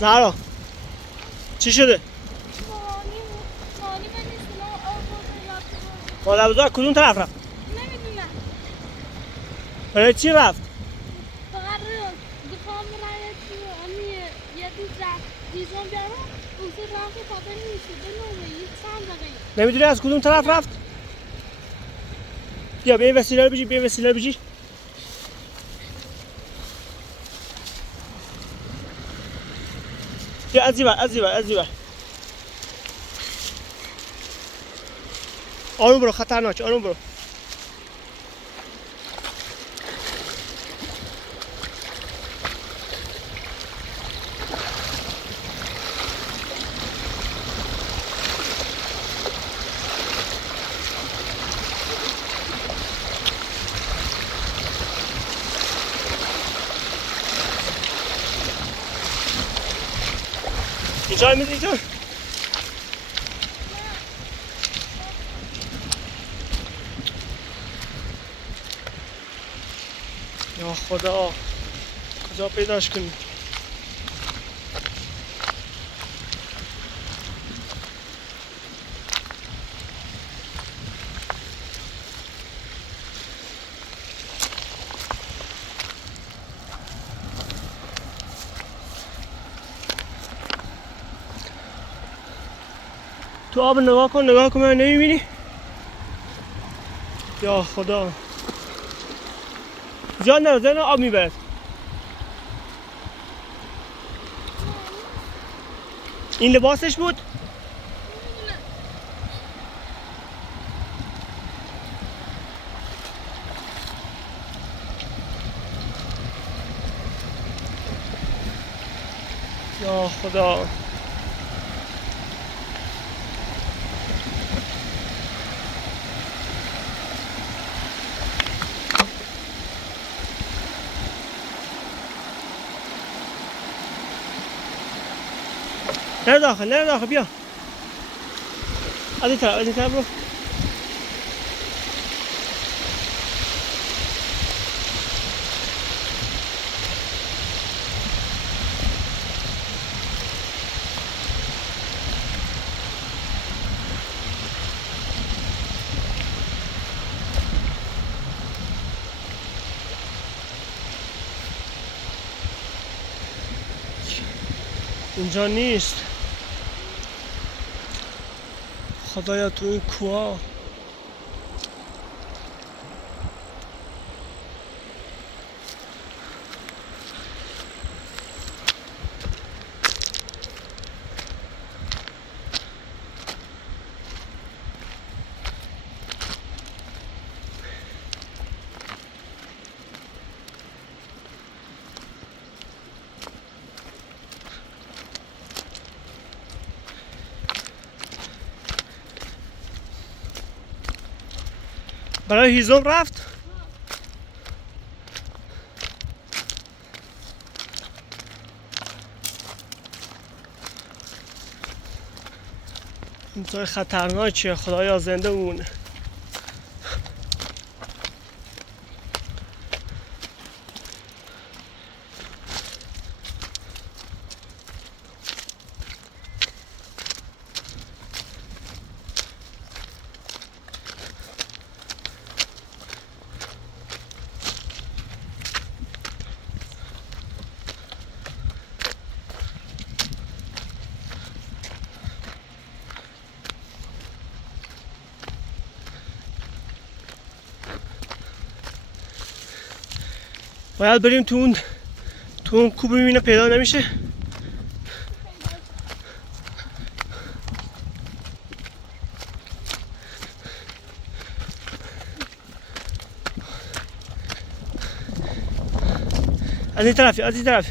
زهرا چی شده؟ مانی من نیستم مادر بزرگ کدوم طرف رفت؟ نمیدونم برای چی رفت؟ فقط بخوام رای یه دوست رفت دیزم بیارم اوزه رفت تا نیست بنومه یه چند دقیقه نمیدونی از کدوم طرف رفت؟ بیا به این وسیله رو بجی، به این وسیله رو بجی. بیا از این بر، از این بر، از این بر. آروم برو، خطرناک، آروم برو. اینجا میدی اینجا؟ یا خدا کجا پیداش کنی؟ تو آب نگاه کن، نگاه کن، من نمیبینی؟ یا خدا زیاد نرو، زیاد آب میبرد. این لباسش بود؟ یا خدا نرو داخل، نرو داخل، بیا از این طرف، از این طرف برو. اینجا نیست. خدایا تو این کوها برای هیزم رفت. این طور خطرناکه، خدایا زنده مونه. باید بریم تو اون کوب ببینه پیدا نمیشه. از این طرف، از این طرف.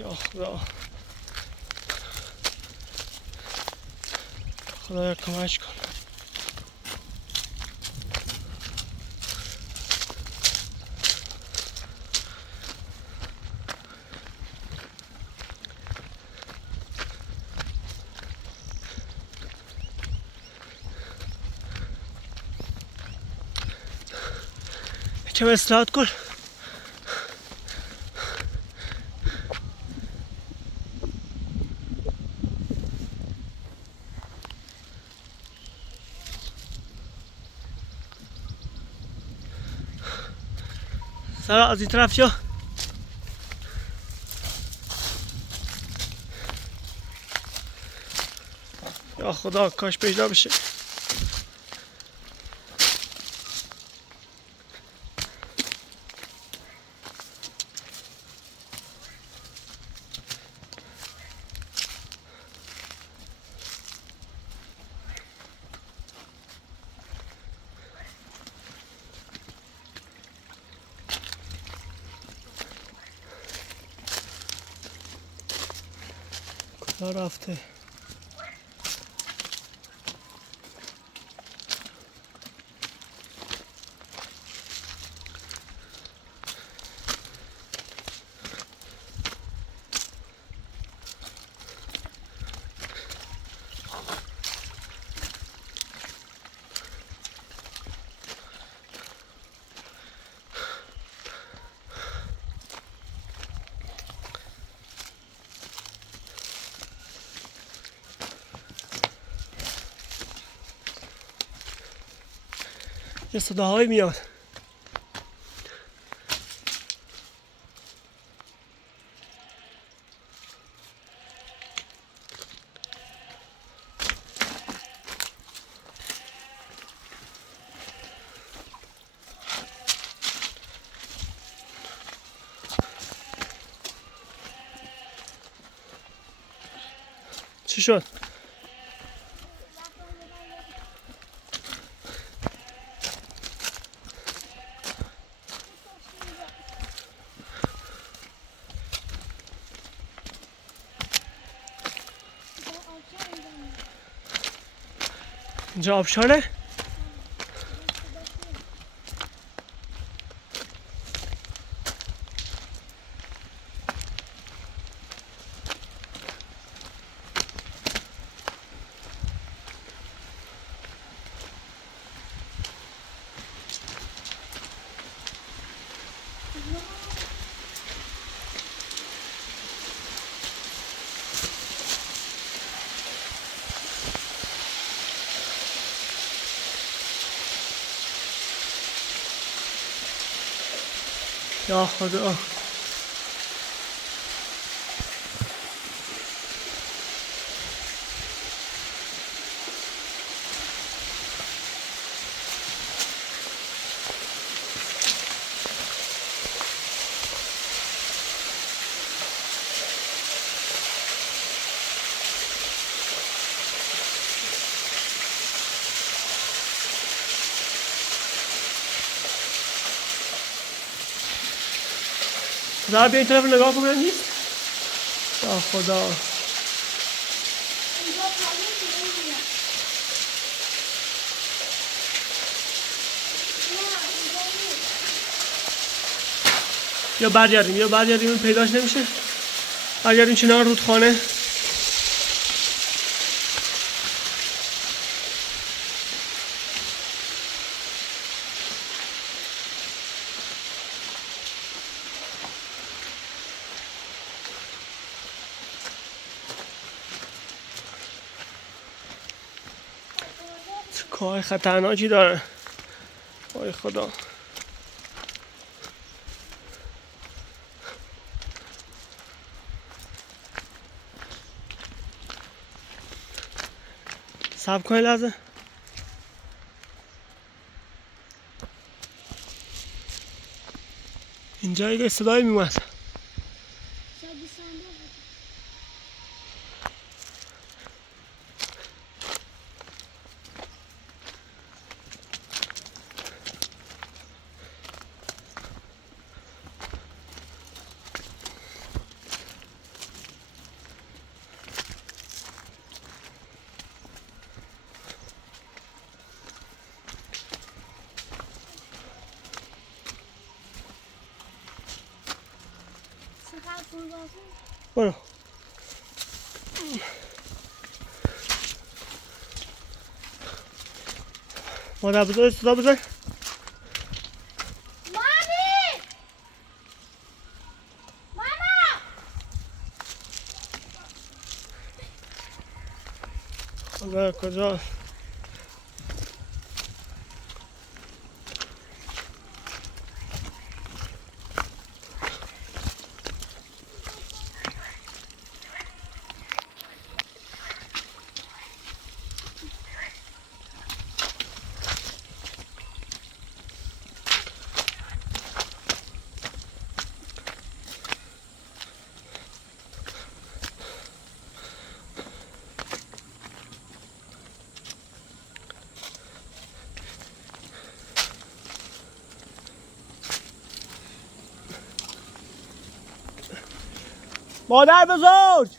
یا خدا خدایا کمک کن. کم استراحت کن. سارا از این طرف شو. یا خدا کاش پیدا بشه. کجا رفته؟ یه صداهایی میاد. چی شد؟ اینجا آبشاره؟ یا خدا. زهر بیا این طرف نگاه کن ببین نیست. یا خدا. یا برگردیم این پیداش نمیشه. برگردیم کنار رودخانه. کار خطرناکی داره. وای خدا. صبر کن لحظه. اینجا یه صدایی میومد. برو. مادر بزرگ صدا بزن. کجا؟ مادر بزرگ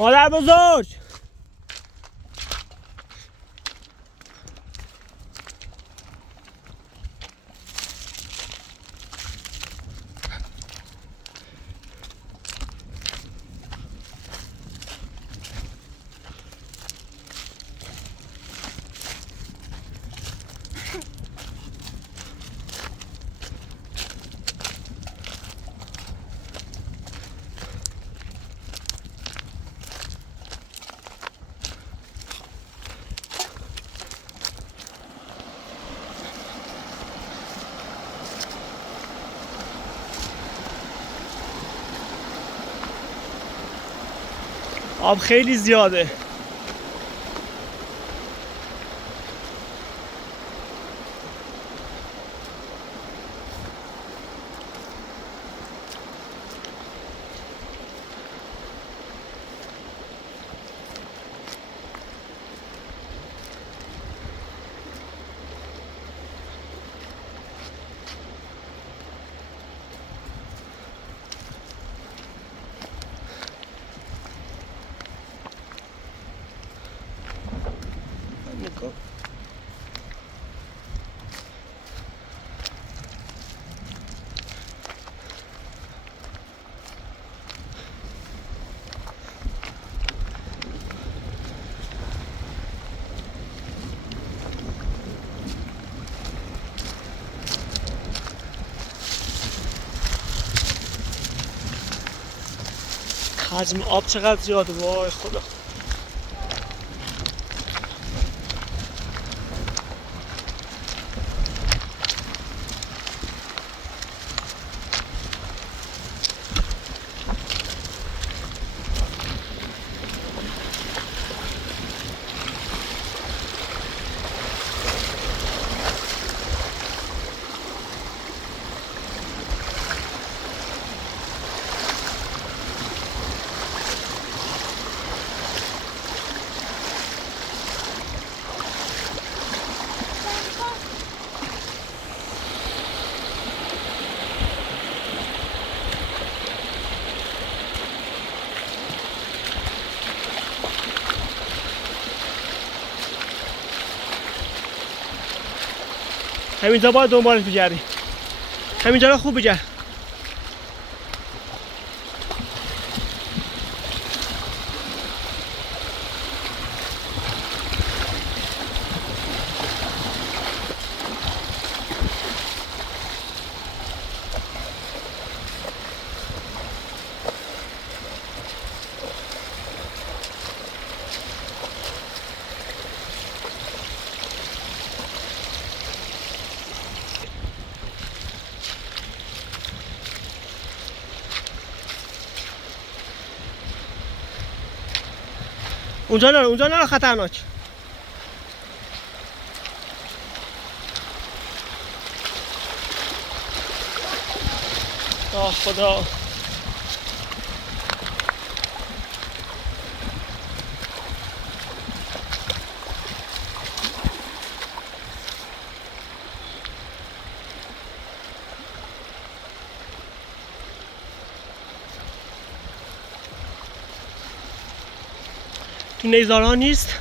مادر بزرگ آب خیلی زیاده. نگاه. حجم آب چقدر زیاده، وای خدا. همینجا باید دنبالش بگردی. همینجا رو خوب بگرد. اونجا نرو خطرناک. آه خدا. تو نیزارا نیست.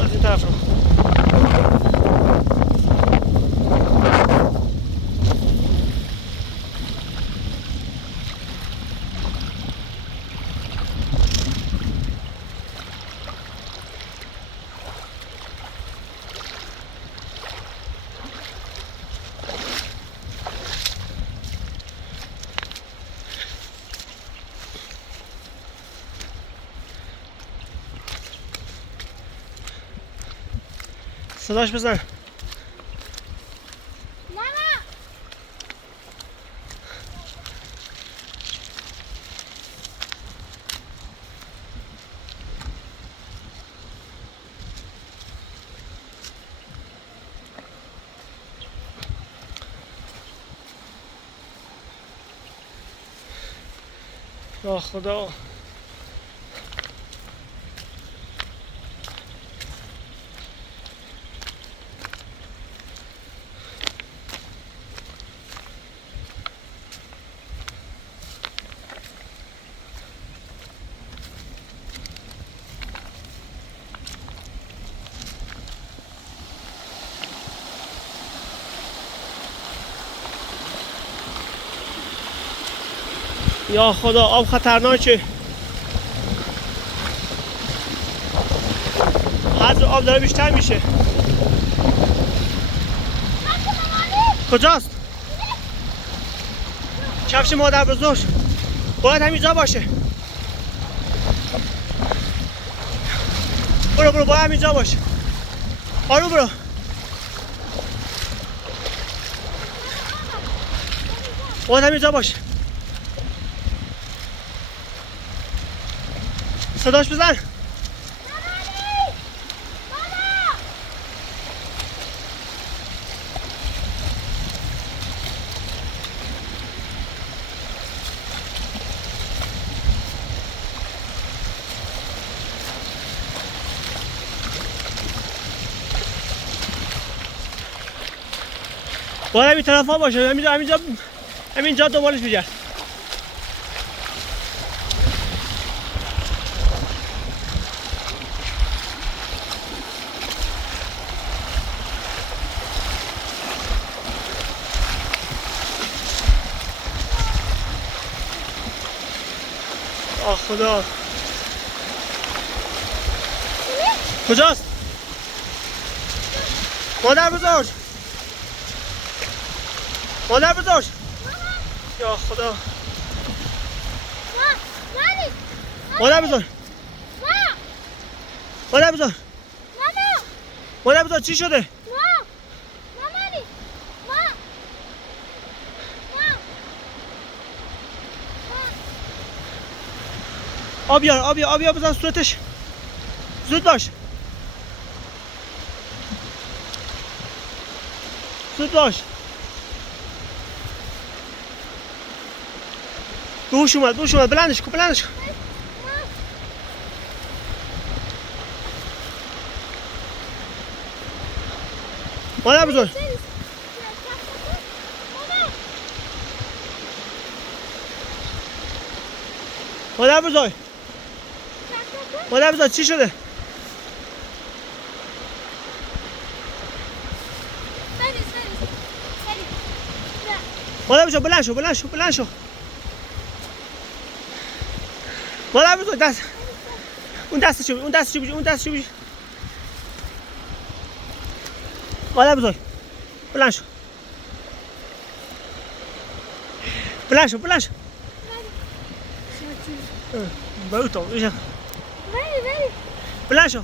از این طرف رو. صداش بزن. ماما آه خدا. یا خدا آب خطرناکه. حجم آب داره بیشتر میشه. کجاست؟ کفش مادر بزرگ باید همینجا باشه. برو باید همینجا باشه. آروم برو. باید همینجا باشه. صداش بزن. باید همین طرف ها باشه. همینجا دنبالش بگرد. آه خدا. کجاست؟ مادر بزرگ. مادر بزرگ. یا خدا. مادر بزرگ. مادر بزرگ. مادر بزرگ چی شده؟ آب بیار بزن صورتش. زود باش. بوش اومد بلندش کن. مادر بزرگ. مادر بزرگ چی شده؟ بالا بشو بلند شو بلند شو بلند شو بالا بشو دست اون دستشو اون دستشو بگیر اون دستشو بگیر بالا بزرگ بلند شو بلند شو بلند شو برو تو ولی بلند شو